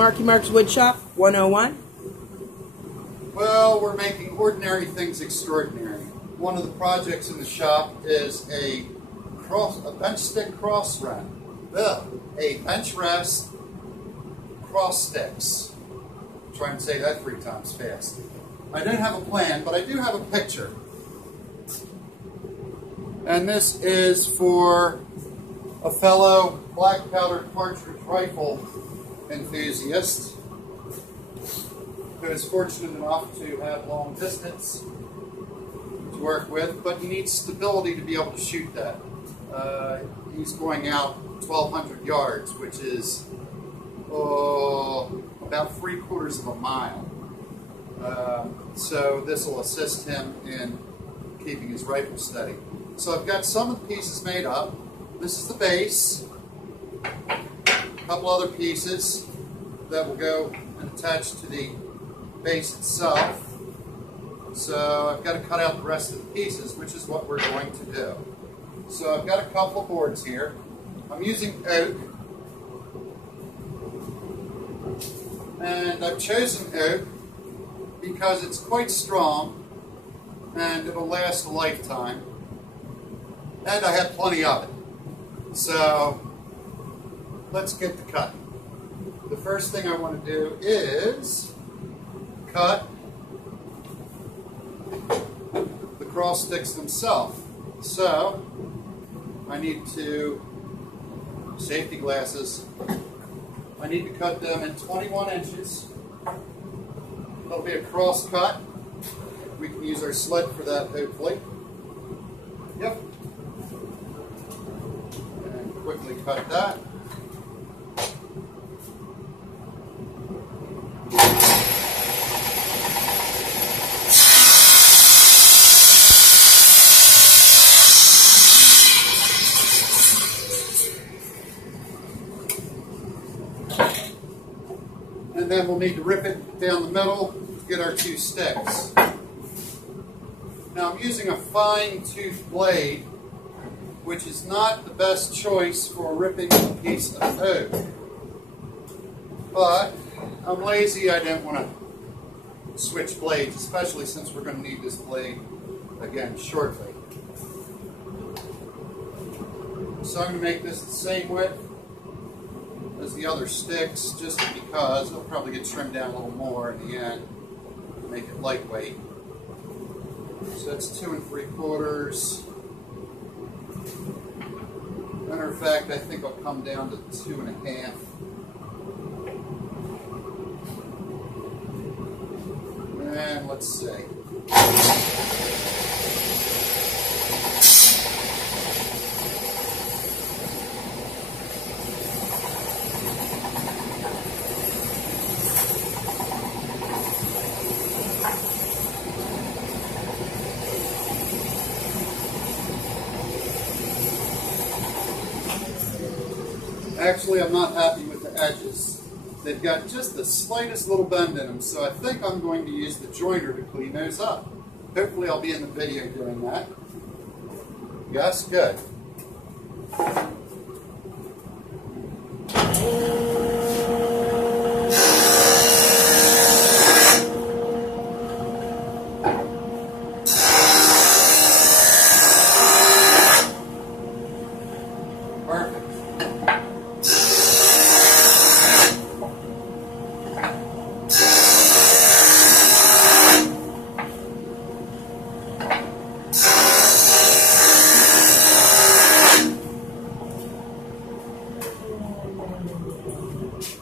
Marky Mark's Woodshop 101? Well, we're making ordinary things extraordinary. One of the projects in the shop is a bench stick cross run. A bench rest cross sticks. Try and say that 3 times fast. I don't have a plan, but I do have a picture. And this is for a fellow black powder cartridge rifle enthusiast who is fortunate enough to have long distance to work with, but he needs stability to be able to shoot that. He's going out 1,200 yards, which is about 3/4 of a mile. So this will assist him in keeping his rifle steady. So I've got some of the pieces made up. This is the base. A couple other pieces that will go and attach to the base itself. So I've got to cut out the rest of the pieces, which is what we're going to do. So I've got a couple of boards here. I'm using oak. And I've chosen oak because it's quite strong and it'll last a lifetime. And I have plenty of it. So let's get to cutting. The first thing I want to do is cut the cross sticks themselves. So I need to, safety glasses, I need to cut them in 21 inches. That'll be a cross cut. We can use our sled for that, hopefully. Yep. And quickly cut that. And then we'll need to rip it down the middle to get our 2 sticks. Now I'm using a fine tooth blade, which is not the best choice for ripping a piece of oak. But I'm lazy, I don't want to switch blades, especially since we're going to need this blade again shortly. So I'm going to make this the same width as the other sticks, just because it'll probably get trimmed down a little more in the end to make it lightweight. So that's 2 3/4. Matter of fact, I think I'll come down to 2 1/2. And let's see. Actually, I'm not happy with the edges. They've got just the slightest little bend in them, so I think I'm going to use the joiner to clean those up. Hopefully I'll be in the video doing that. Yes, good.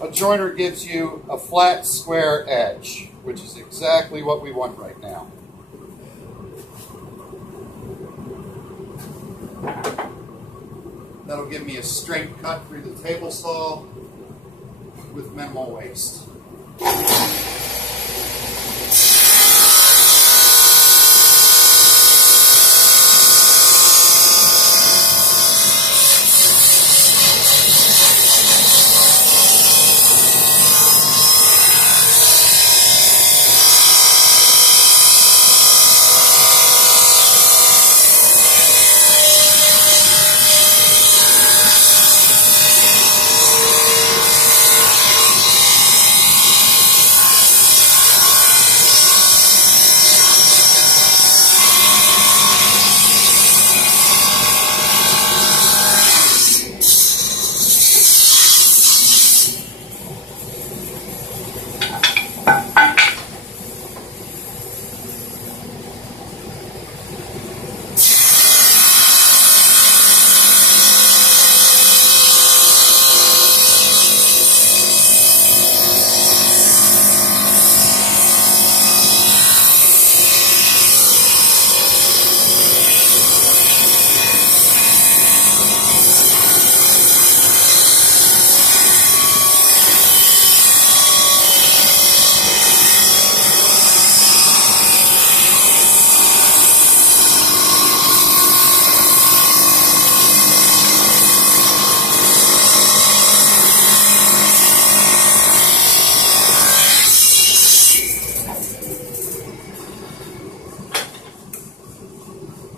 A joiner gives you a flat, square edge, which is exactly what we want right now. That'll give me a straight cut through the table saw with minimal waste.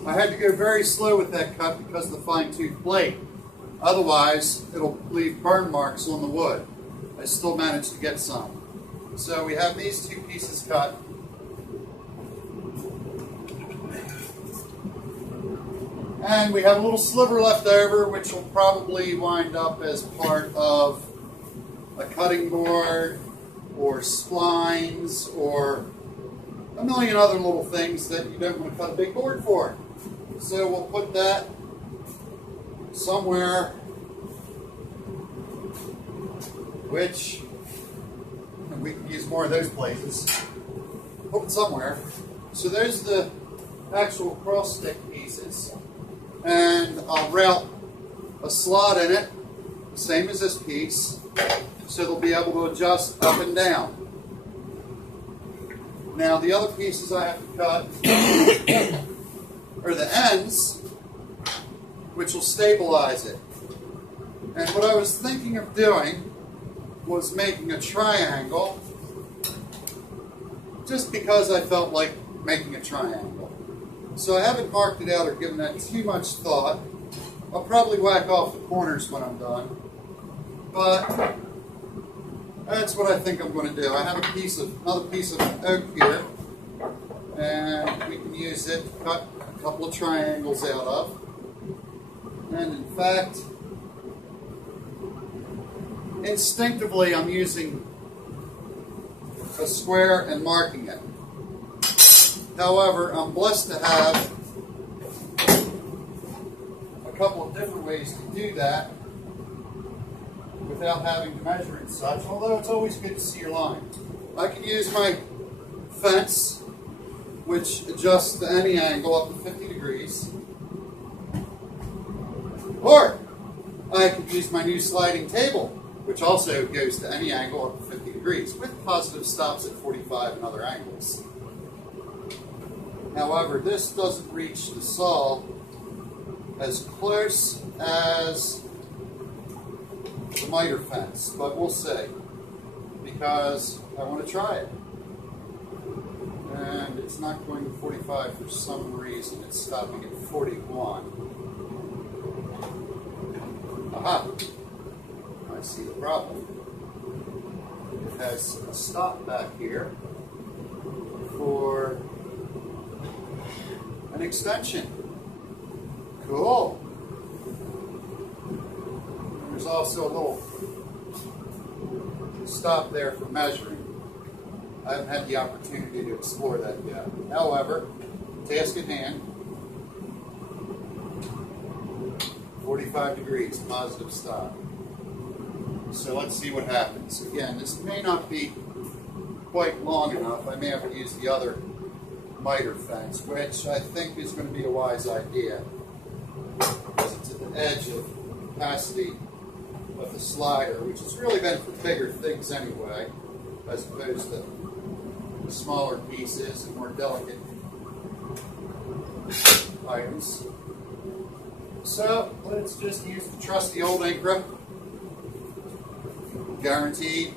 I had to go very slow with that cut because of the fine-tooth blade. Otherwise, it'll leave burn marks on the wood. I still managed to get some. So we have these two pieces cut. And we have a little sliver left over, which will probably wind up as part of a cutting board or splines or a million other little things that you don't want to cut a big board for. So we'll put that somewhere, which we can use more of those places. Put it somewhere. So there's the actual cross stick pieces. And I'll route a slot in it, the same as this piece, so they'll be able to adjust up and down. Now the other pieces I have to cut are the ends, which will stabilize it. And what I was thinking of doing was making a triangle, just because I felt like making a triangle. So I haven't marked it out or given that too much thought. I'll probably whack off the corners when I'm done. But that's what I think I'm going to do. I have another piece of oak here, and we can use it to cut a couple of triangles out of. And in fact, instinctively I'm using a square and marking it. However, I'm blessed to have a couple of different ways to do that without having to measure and such, although it's always good to see your line. I can use my fence, which adjusts to any angle up to 50 degrees, or I could use my new sliding table, which also goes to any angle up to 50 degrees, with positive stops at 45 and other angles. However, this doesn't reach the saw as close as the miter fence, but we'll see, because I want to try it. And it's not going to 45 for some reason. It's stopping at 41. Aha! I see the problem. It has a stop back here for an extension. Cool. There's also a little stop there for measuring. I haven't had the opportunity to explore that yet. However, task at hand, 45 degrees, positive stop. So let's see what happens. Again, this may not be quite long enough. I may have to use the other miter fence, which I think is going to be a wise idea, because it's at the edge of capacity of the slider, which has really been for bigger things anyway, as opposed to smaller pieces and more delicate items. So let's just use the trusty old ink grip. Guaranteed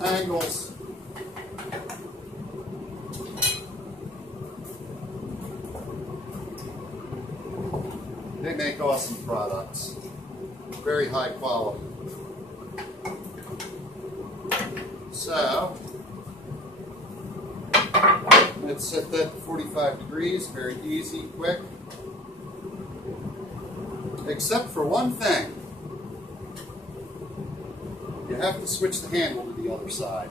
angles. They make awesome products. Very high quality. So, let's set that to 45 degrees. Very easy, quick. Except for one thing. You have to switch the handle to the other side,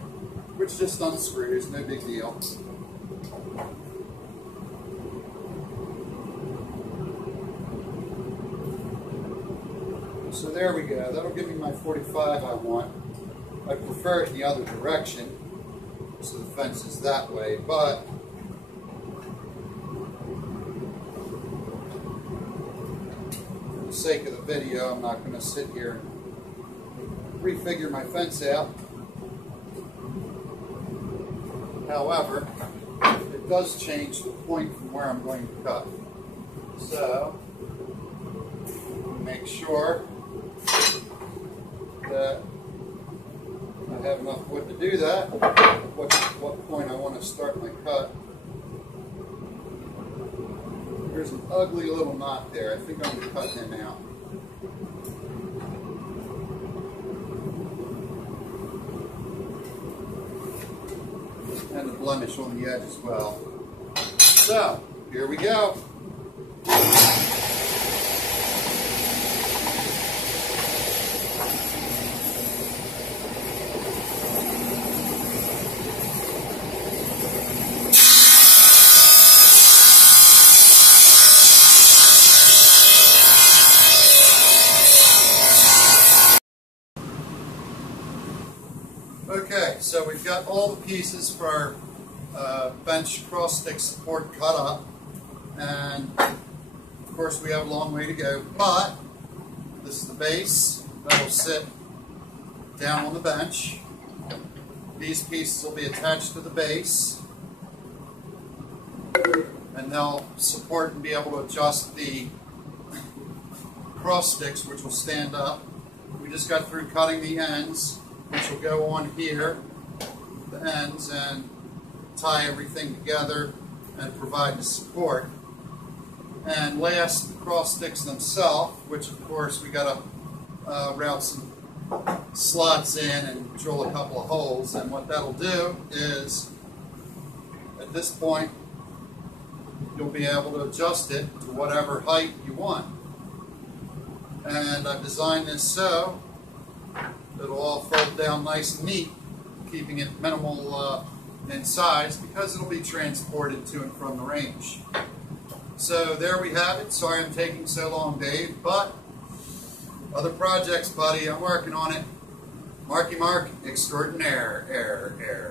which just unscrews, no big deal. So there we go. That'll give me my 45 I want. I prefer it in the other direction, so the fence is that way, but for the sake of the video, I'm not going to sit here and refigure my fence out. However, it does change the point from where I'm going to cut. So, make sure that I have enough wood to do that, what point I want to start my cut. There's an ugly little knot there. I think I'm going to cut him out. And the blemish on the edge as well. So, here we go. Okay, so we've got all the pieces for our bench cross stick support cut up, and of course we have a long way to go, but this is the base that will sit down on the bench. These pieces will be attached to the base, and they'll support and be able to adjust the cross sticks, which will stand up. We just got through cutting the ends, which will go on here, the ends, and tie everything together and provide the support. And last, the cross sticks themselves, which of course we got to route some slots in and drill a couple of holes. And what that'll do is, at this point, you'll be able to adjust it to whatever height you want. And I've designed this so it'll all fold down nice and neat, keeping it minimal in size because it'll be transported to and from the range. So there we have it. Sorry I'm taking so long, Dave, but other projects, buddy, I'm working on it. Marky Mark extraordinaire.